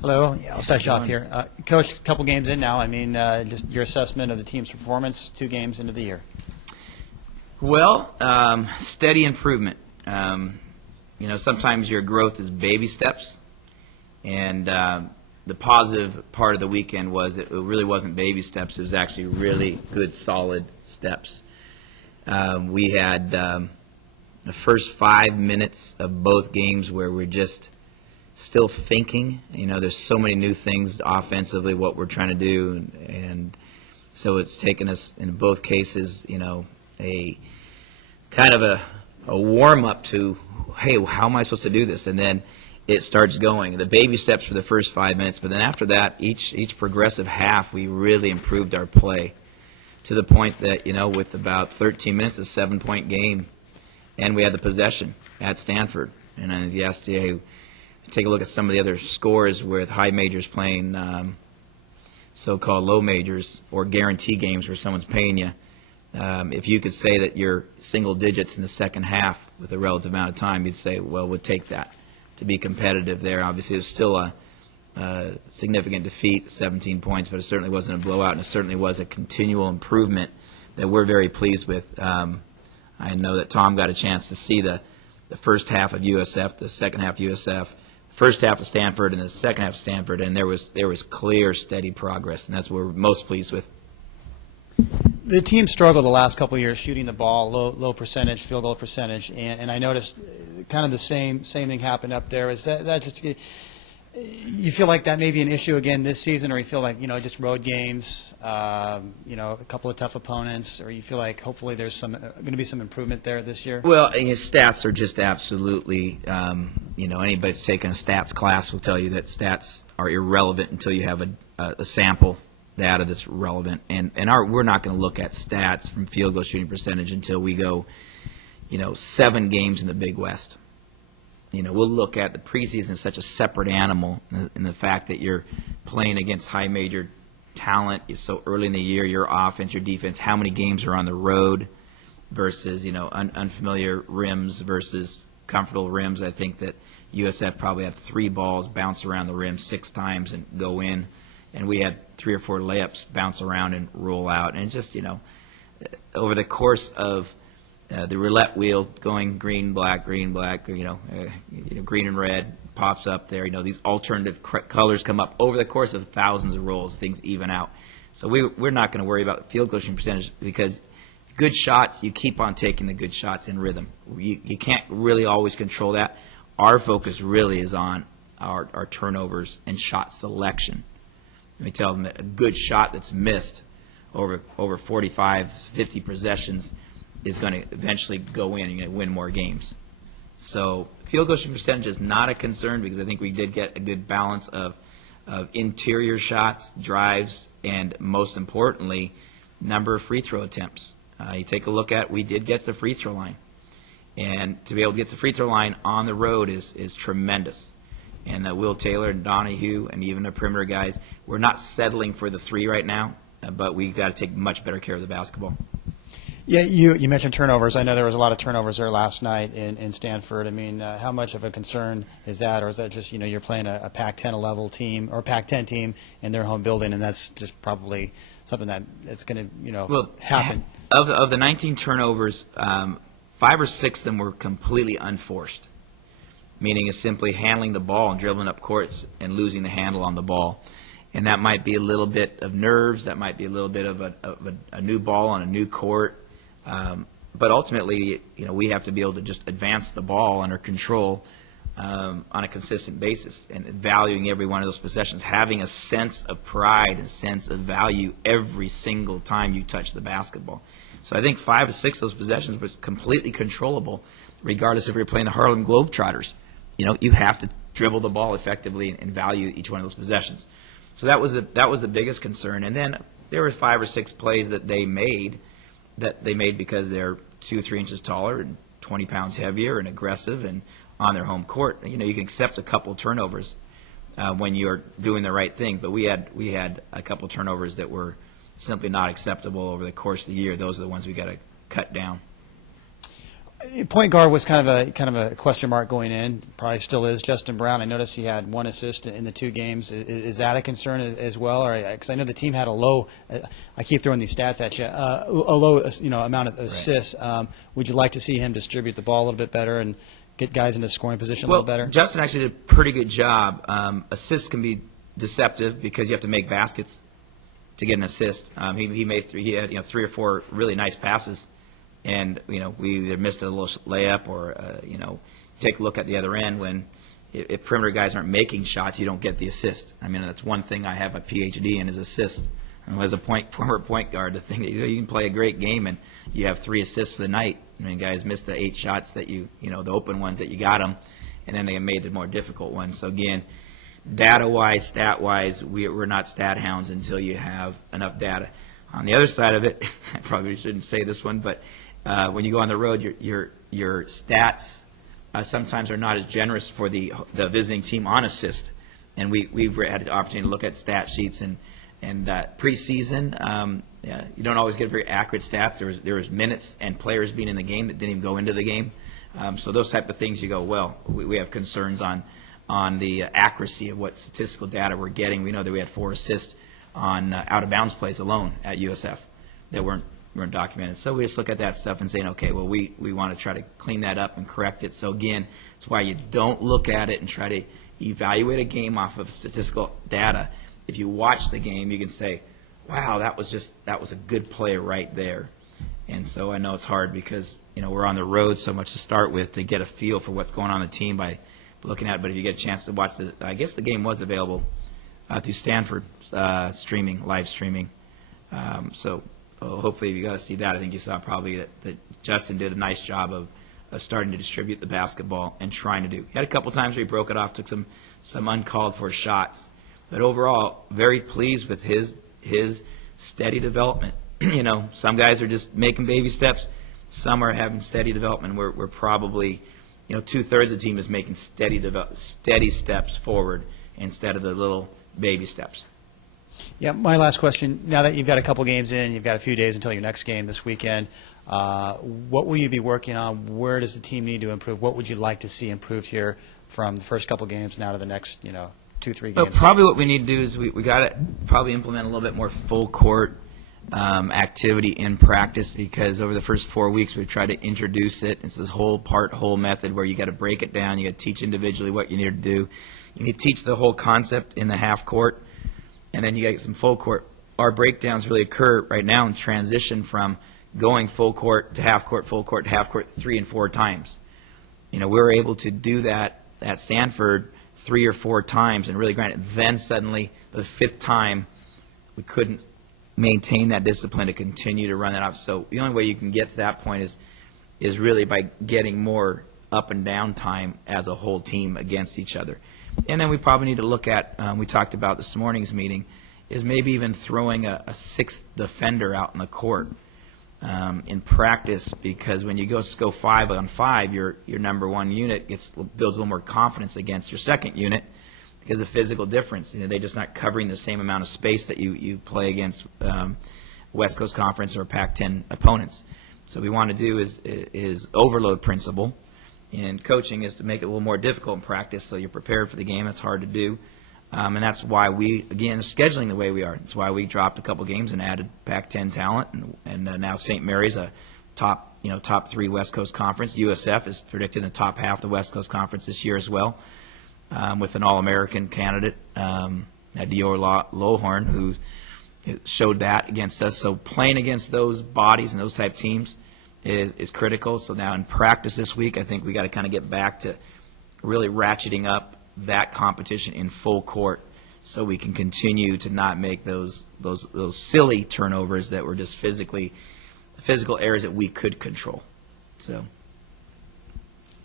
Hello. Yeah, I'll start you off here. Coach, a couple games in now. I mean, just your assessment of the team's performance 2 games into the year. Well, steady improvement. Sometimes your growth is baby steps, and the positive part of the weekend was that it really wasn't baby steps. It was actually really good, solid steps. We had the first 5 minutes of both games where we're just still thinking. There's so many new things offensively, what we're trying to do, and so it's taken us in both cases, a kind of a warm-up to, hey, how am I supposed to do this? And then it starts going. The baby steps for the first 5 minutes, but then after that, each progressive half, we really improved our play to the point that, with about 13 minutes, a 7-point game, and we had the possession at Stanford. And if you asked, hey, take a look at some of the other scores with high majors playing so-called low majors or guarantee games where someone's paying you. If you could say that you're single digits in the second half with a relative amount of time, you'd say, well, we'll take that to be competitive there. Obviously, it was still a significant defeat, 17 points, but it certainly wasn't a blowout, and it certainly was a continual improvement that we're very pleased with. I know that Tom got a chance to see the first half of USF, the second half of USF, first half of Stanford, and the second half of Stanford, and there was clear, steady progress, and that's what we're most pleased with. The team struggled the last couple of years shooting the ball, low percentage, field goal percentage, and I noticed kind of the same thing happened up there. Is that just you feel like that may be an issue again this season, or you feel like just road games, a couple of tough opponents, or you feel like hopefully there's going to be some improvement there this year? Well, stats are just absolutely anybody that's taken a stats class will tell you that stats are irrelevant until you have a sample data that's relevant, and we're not going to look at stats from field goal shooting percentage until we go 7 games in the Big West. We'll look at the preseason as such a separate animal in the fact that you're playing against high major talent. So early in the year, your offense, your defense, how many games are on the road versus unfamiliar rims versus comfortable rims. I think that USF probably had 3 balls bounce around the rim 6 times and go in, and we had 3 or 4 layups bounce around and roll out. And just over the course of the roulette wheel going green, black, green and red pops up there. These alternative colors come up over the course of thousands of rolls. Things even out. So we're not going to worry about the field goal shooting percentage because good shots, you keep on taking the good shots in rhythm. You can't really always control that. Our focus really is on our turnovers and shot selection. Let me tell them that a good shot that's missed over 45, 50 possessions is going to eventually go in and you're going to win more games. So field goal shooting percentage is not a concern because I think we did get a good balance of interior shots, drives, and most importantly, number of free throw attempts. You take a look at, we did get to the free throw line. And to be able to get to the free throw line on the road is tremendous. And Will Taylor and Donahue and even the perimeter guys, we're not settling for the 3 right now, but we've got to take much better care of the basketball. Yeah, you mentioned turnovers. I know there was a lot of turnovers there last night in Stanford. I mean, how much of a concern is that, or is that just you're playing a Pac-10 level team or Pac-10 team in their home building, and that's just probably something that's going to happen. Of the 19 turnovers, 5 or 6 of them were completely unforced, meaning it's simply handling the ball and dribbling up courts and losing the handle on the ball. And that might be a little bit of nerves. That might be a little bit of a new ball on a new court. But ultimately, we have to be able to just advance the ball under control on a consistent basis and valuing every one of those possessions, having a sense of pride and sense of value every single time you touch the basketball. So I think 5 or 6 of those possessions was completely controllable, regardless if you're playing the Harlem Globetrotters. You have to dribble the ball effectively and value each one of those possessions. So that was the biggest concern. And then there were 5 or 6 plays that they made because they're 2 or 3 inches taller and 20 pounds heavier and aggressive and on their home court. You can accept a couple turnovers when you're doing the right thing. But we had a couple turnovers that were simply not acceptable over the course of the year. Those are the ones we got to cut down. Point guard was kind of a question mark going in. Probably still is. Justin Brown. I noticed he had 1 assist in the 2 games. Is that a concern as well? Or because I know the team had a low. I keep throwing these stats at you. A low, amount of assists. Right. Would you like to see him distribute the ball a little bit better and get guys into the scoring position a little better? Justin actually did a pretty good job. Assists can be deceptive because you have to make baskets to get an assist. He made 3. He had 3 or 4 really nice passes. And, we either missed a little layup or, take a look at the other end when if perimeter guys aren't making shots, you don't get the assist. I mean, that's one thing I have a PhD in is assist. And as a former point guard, the thing that you can play a great game and you have 3 assists for the night. I mean, guys missed the 8 shots that the open ones that you got them, and then they made the more difficult ones. So, again, data-wise, stat-wise, we're not stat hounds until you have enough data. On the other side of it, I probably shouldn't say this one, but when you go on the road, your stats sometimes are not as generous for the visiting team on assist. And we've had the opportunity to look at stat sheets and preseason. You don't always get very accurate stats. There was minutes and players being in the game that didn't even go into the game. So those type of things, you go, well, we have concerns on the accuracy of what statistical data we're getting. We know that we had 4 assists on out-of-bounds plays alone at USF that weren't documented. So we just look at that stuff and saying, okay, well, we want to try to clean that up and correct it. So, again, that's why you don't look at it and try to evaluate a game off of statistical data. If you watch the game, you can say, wow, that was a good play right there. And so I know it's hard because, we're on the road so much to start with to get a feel for what's going on in the team by looking at it. But if you get a chance to watch I guess the game was available through Stanford live streaming. So hopefully you got to see that. I think you saw probably that Justin did a nice job of starting to distribute the basketball and trying to do. He had a couple times where he broke it off, took some uncalled for shots. But overall, very pleased with his steady development. Some guys are just making baby steps. Some are having steady development. We're probably, 2/3 of the team is making steady steps forward instead of the little baby steps. Yeah, my last question, now that you've got a couple games in, you've got a few days until your next game this weekend, what will you be working on? Where does the team need to improve? What would you like to see improved here from the first couple games now to the next, 2-3 games? Well, probably what we need to do is we got to probably implement a little bit more full court activity in practice, because over the first 4 weeks we've tried to introduce it. It's this whole method where you got to break it down. You got to teach individually what you need to do. You need to teach the whole concept in the half court, and then you got to get some full court. Our breakdowns really occur right now in transition from going full court to half court, full court to half court 3 and 4 times. We were able to do that at Stanford 3 or 4 times, and really granted, then suddenly the 5th time we couldn't maintain that discipline to continue to run that off. So the only way you can get to that point is really by getting more up and down time as a whole team against each other. And then we probably need to look at, we talked about this morning's meeting, is maybe even throwing a 6th defender out in the court in practice, because when you go 5-on-5, your number 1 unit builds a little more confidence against your second unit because of physical difference. They're just not covering the same amount of space that you play against West Coast Conference or Pac-10 opponents. So what we want to do is overload principle. And coaching is to make it a little more difficult in practice so you're prepared for the game. It's hard to do. And that's why we, again, scheduling the way we are. That's why we dropped a couple games and added Pac-10 talent. And now St. Mary's a top 3 West Coast Conference. USF is predicted in the top half of the West Coast Conference this year as well, with an All-American candidate, Dior Lohorn, who showed that against us. So playing against those bodies and those type teams is critical. So now in practice this week, I think we got to kind of get back to really ratcheting up that competition in full court, so we can continue to not make those silly turnovers that were just physical errors that we could control. So